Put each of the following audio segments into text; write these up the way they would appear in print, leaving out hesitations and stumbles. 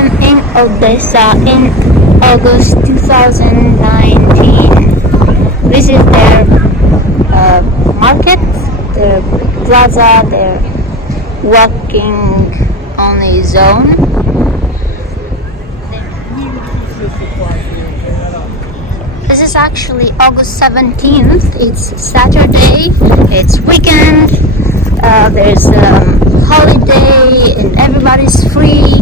am in Odesa in August 2019. This is their market, their plaza, their walking only zone. This is actually August 17th. It's Saturday, it's weekend, there's holiday and everybody's free.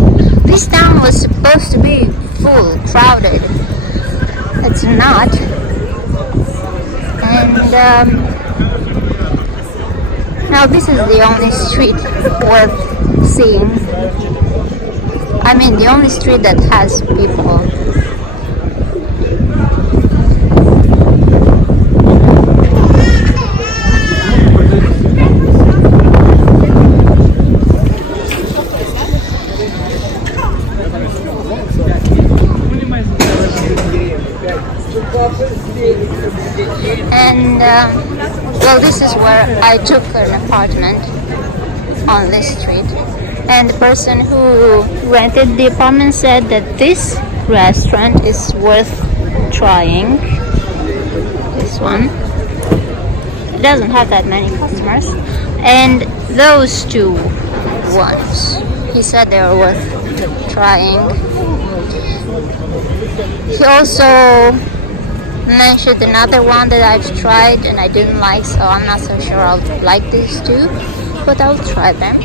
This town was supposed to be full, crowded. It's not. And now this is the only street worth seeing. I mean, the only street that has people. And well, this is where I took an apartment on this street, and the person who rented the apartment said that this restaurant is worth trying. This one, it doesn't have that many customers, and those two ones, he said they were worth trying. He also mentioned another one that I've tried and I didn't like, so I'm not so sure I'll like these two, but I'll try them.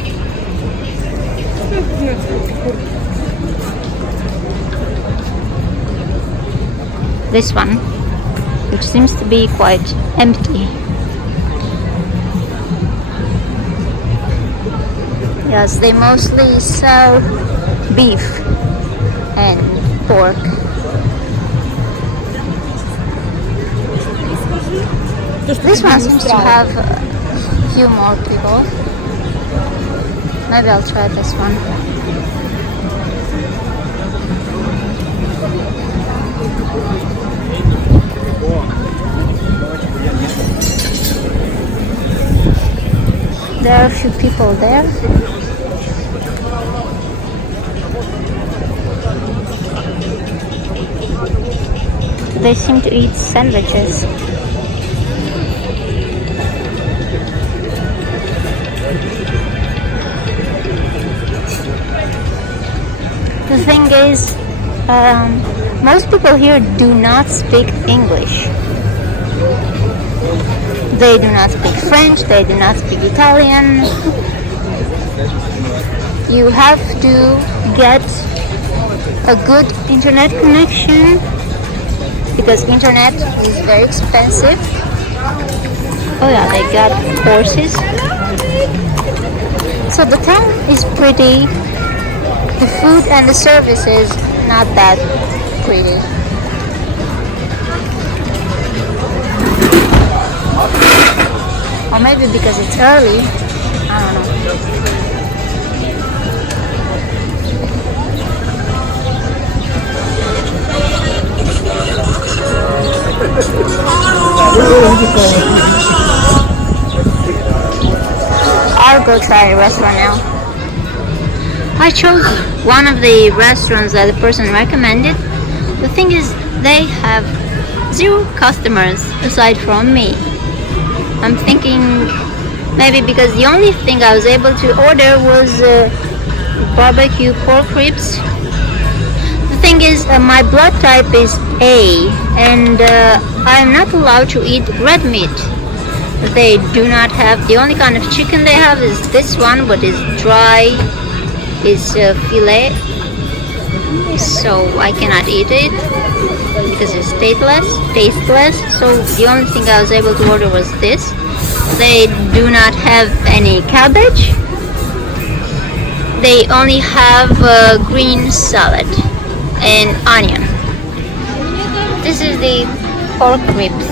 This one, which seems to be quite empty. Yes, they mostly sell beef and pork. This one seems to have a few more people. Maybe I'll try this one. There are a few people there. They seem to eat sandwiches. The thing is, most people here do not speak English. They do not speak French, they do not speak Italian. You have to get a good internet connection because internet is very expensive. Oh yeah, they got horses. So the town is pretty. The food and the service is not that pretty. Or maybe because it's early, I don't know. I'll go try a restaurant now. I chose one of the restaurants that the person recommended. The thing is, they have 0 customers aside from me. I'm thinking maybe because the only thing I was able to order was barbecue pork ribs. The thing is, my blood type is A, and I'm not allowed to eat red meat. They do not have, the only kind of chicken they have is this one, but it's dry. Is filet, so I cannot eat it because it's tasteless. So the only thing I was able to order was this. They do not have any cabbage. They only have green salad and onion. This is the pork ribs.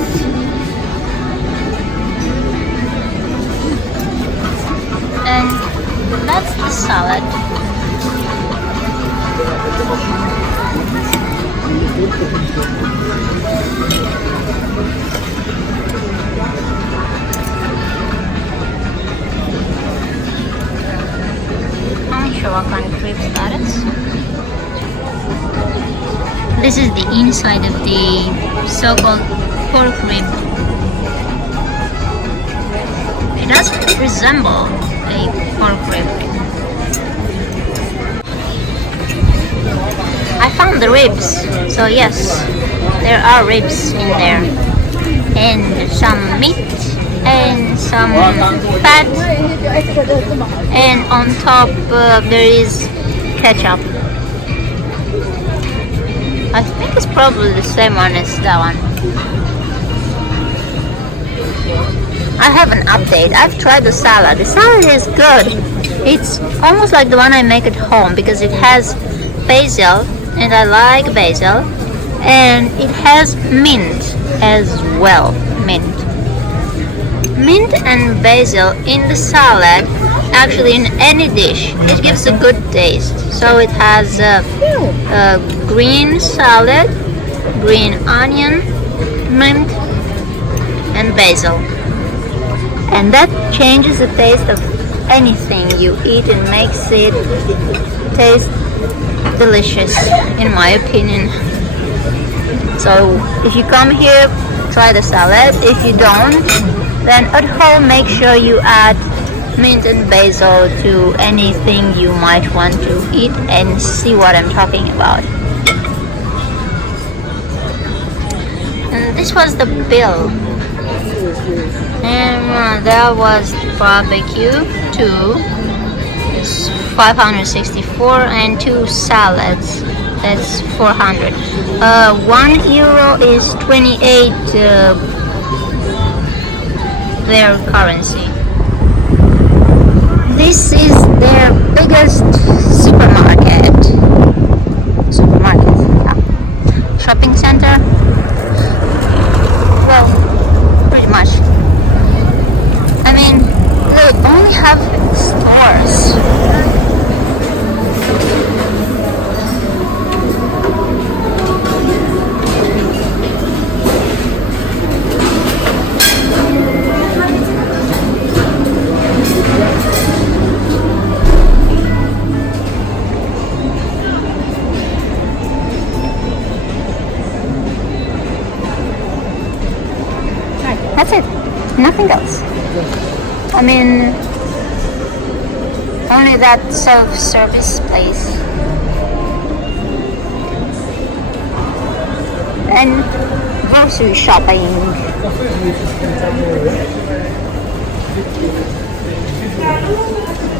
And that's the salad. I'm not sure what kind of ribs that is. This is the inside of the so-called pork rib. It does resemble a pork rib. I found the ribs, so yes, there are ribs in there, and some meat, and some fat, and on top there is ketchup. I think it's probably the same one as that one. I have an update. I've tried the salad. The salad is good. It's almost like the one I make at home because it has basil, and I like basil, and it has mint as well. Mint and basil in the salad, actually in any dish, it gives a good taste. So it has green salad, green onion, mint, and basil, and that changes the taste of anything you eat and makes it taste delicious, in my opinion. So if you come here, try the salad. If you don't, then at home make sure you add mint and basil to anything you might want to eat and see what I'm talking about. And this was the bill. And that was barbecue, 2. It's 564, and 2 salads. That's 400. €1 is 28 their currency. This is their biggest supermarket. Yeah. Shopping center. Well, pretty much. I mean, they only have stores. That's it. Nothing else. I mean, only that self-service place. And grocery shopping.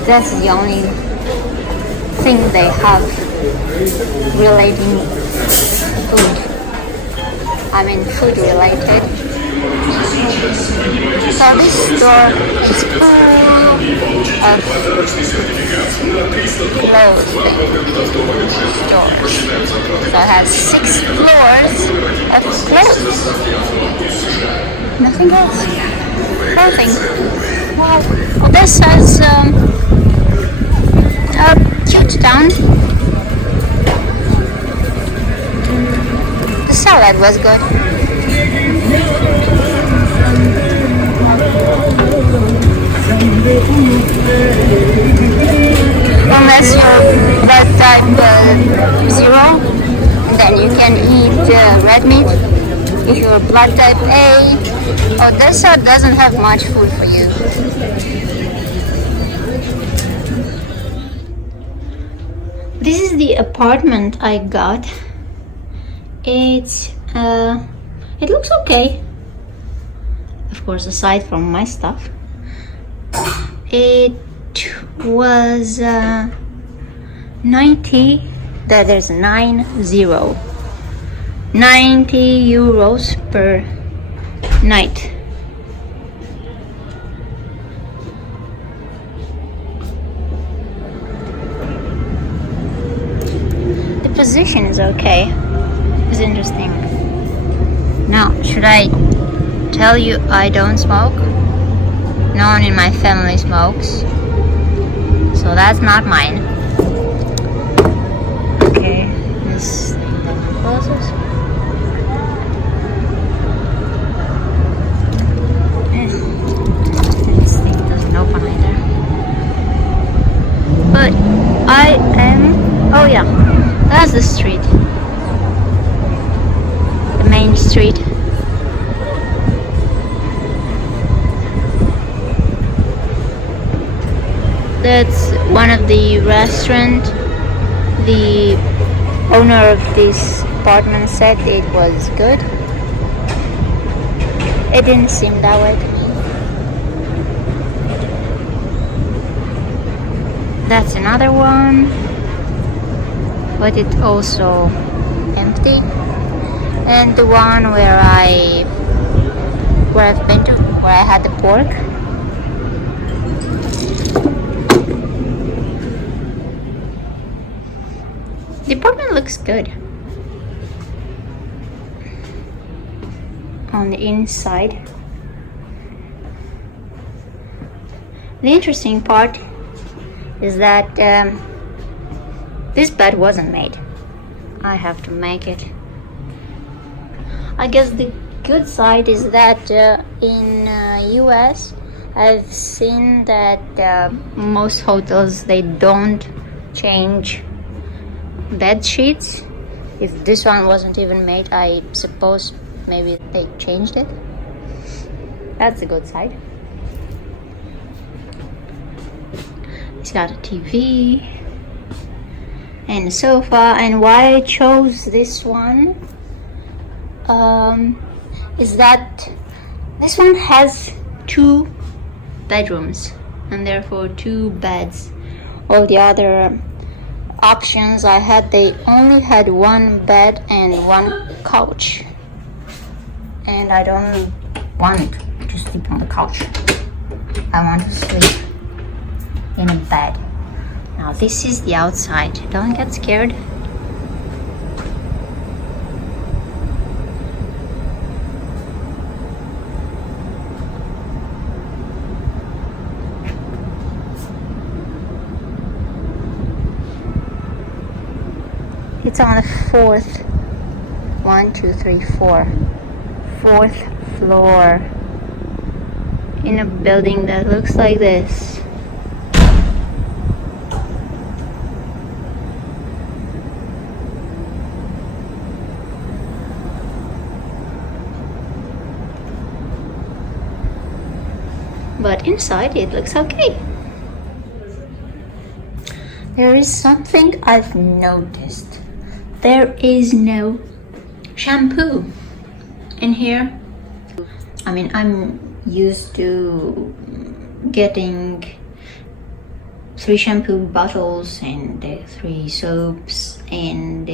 That's the only thing they have relating food. I mean, food related. So this store is full of clothing stores. So it has 6 floors of clothes. Nothing else. Clothing. Wow. Odesa is a cute town. The salad was good. Unless you're blood type 0, then you can eat red meat. If you're blood type A, Odesa doesn't have much food for you. This is the apartment I got. It looks okay. Of course, aside from my stuff. It was 90, there's 90 euros per night. The position is okay. It's interesting. Now, should I tell you I don't smoke? No one in my family smokes, so that's not mine. Okay, this thing closes. This thing doesn't open either. But I am. Oh yeah, that's the street. one of the restaurant, the owner of this apartment said it was good. It didn't seem that way to me. That's another one, but it's also empty. And the one where I've been to, where I had the pork, the apartment looks good on the inside. The interesting part is that this bed wasn't made. I have to make it. I guess the good side is that in US I've seen that most hotels, they don't change bed sheets. If this one wasn't even made, I suppose maybe they changed it. That's the good side. It's got a TV and a sofa. And why I chose this one is that this one has 2 bedrooms and therefore 2 beds. All the other options I had, they only had 1 bed and 1 couch, and I don't want to sleep on the couch. I want to sleep in a bed. Now this is the outside. Don't get scared. It's on the 4th, 1, 2, 3, 4, 4th floor in a building that looks like this. But inside it looks okay. There is something I've noticed. There is no shampoo in here. I mean, I'm used to getting 3 shampoo bottles and 3 soaps and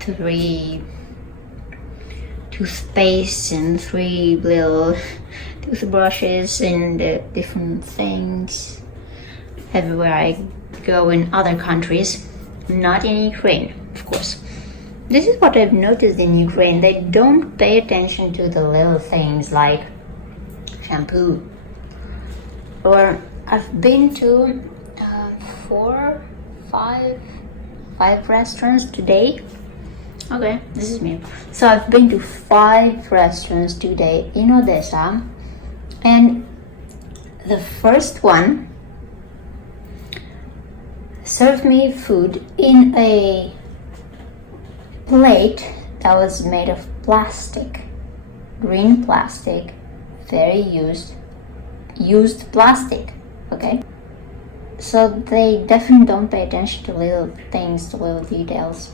3 toothpaste and 3 little toothbrushes and different things everywhere I go in other countries, not in Ukraine, of course. This is what I've noticed in Ukraine. They don't pay attention to the little things like shampoo. Or I've been to 5 restaurants today. Okay, this is me. So I've been to 5 restaurants today in Odesa, and the first one served me food in a plate that was made of plastic, green plastic, very used plastic, okay? So they definitely don't pay attention to little things, to little details.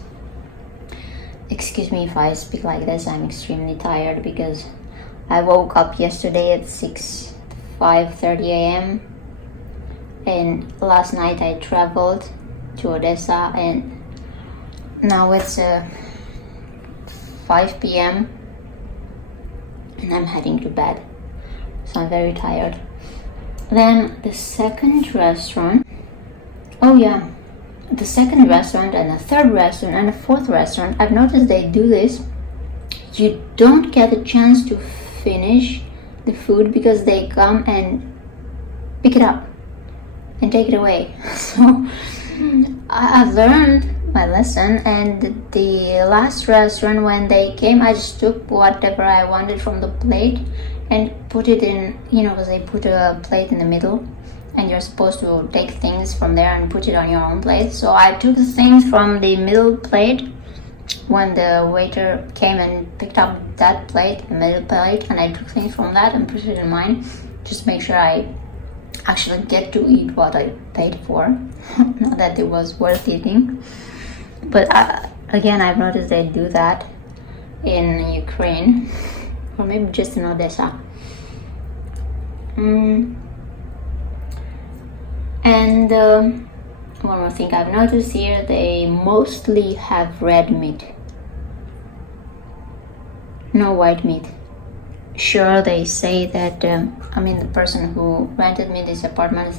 Excuse me if I speak like this, I'm extremely tired because I woke up yesterday at 5:30 a.m. and last night I traveled to Odesa, and now it's 5 p.m. and I'm heading to bed, so I'm very tired. Then the second restaurant, the second restaurant and the third restaurant and the fourth restaurant, I've noticed they do this. You don't get a chance to finish the food because they come and pick it up and take it away. So I've learned my lesson, and the last restaurant, when they came, I just took whatever I wanted from the plate and put it in, because they put a plate in the middle and you're supposed to take things from there and put it on your own plate. So I took the things from the middle plate when the waiter came and picked up that plate, the middle plate, and I took things from that and put it in mine, just make sure I actually get to eat what I paid for. Not that it was worth eating, but again, I've noticed they do that in Ukraine, or maybe just in Odessa. And one more thing I've noticed here, they mostly have red meat, no white meat. Sure, they say that, the person who rented me this apartment,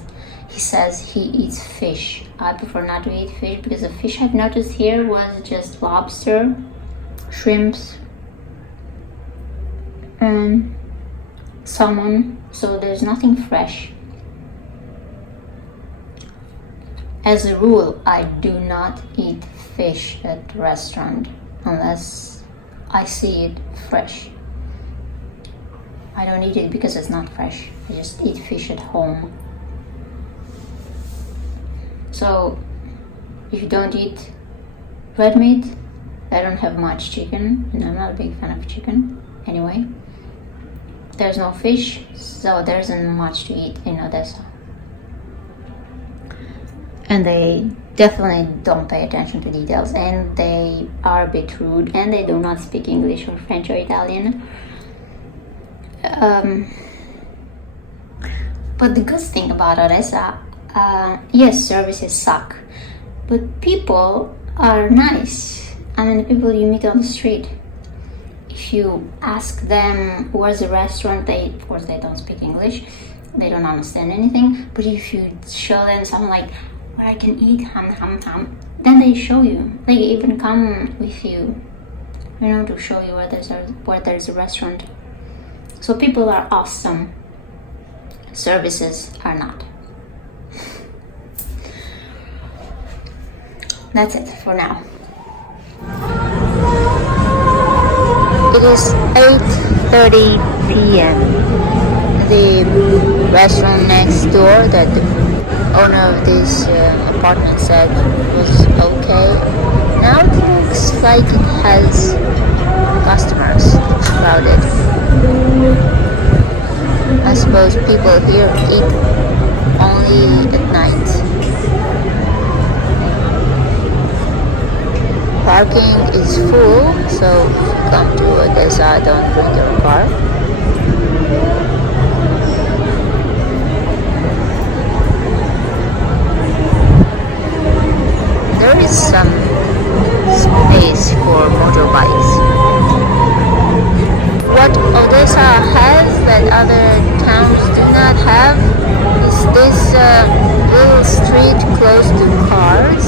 he says he eats fish. I prefer not to eat fish because the fish I've noticed here was just lobster, shrimps, and salmon, so there's nothing fresh. As a rule, I do not eat fish at the restaurant unless I see it fresh. I don't eat it because it's not fresh. I just eat fish at home. So, if you don't eat red meat, I don't have much chicken, and I'm not a big fan of chicken anyway. There's no fish, so there isn't much to eat in Odessa. And they definitely don't pay attention to details, and they are a bit rude, and they do not speak English or French or Italian. But the good thing about Odessa, yes, services suck, but people are nice. The people you meet on the street, if you ask them where's the restaurant, of course they don't speak English, they don't understand anything, but if you show them something like where I can eat then they show you. They even come with you, to show you where there's a restaurant. So people are awesome, services are not. That's it for now. It is 8:30 p.m. The restaurant next door that the owner of this apartment said was okay. Now it looks like it has customers. It's crowded. I suppose people here eat only at night. Parking is full, so if you come to Odessa, don't bring your car. There is some space for motorbikes. What Odessa has that other towns do not have is this little street close to cars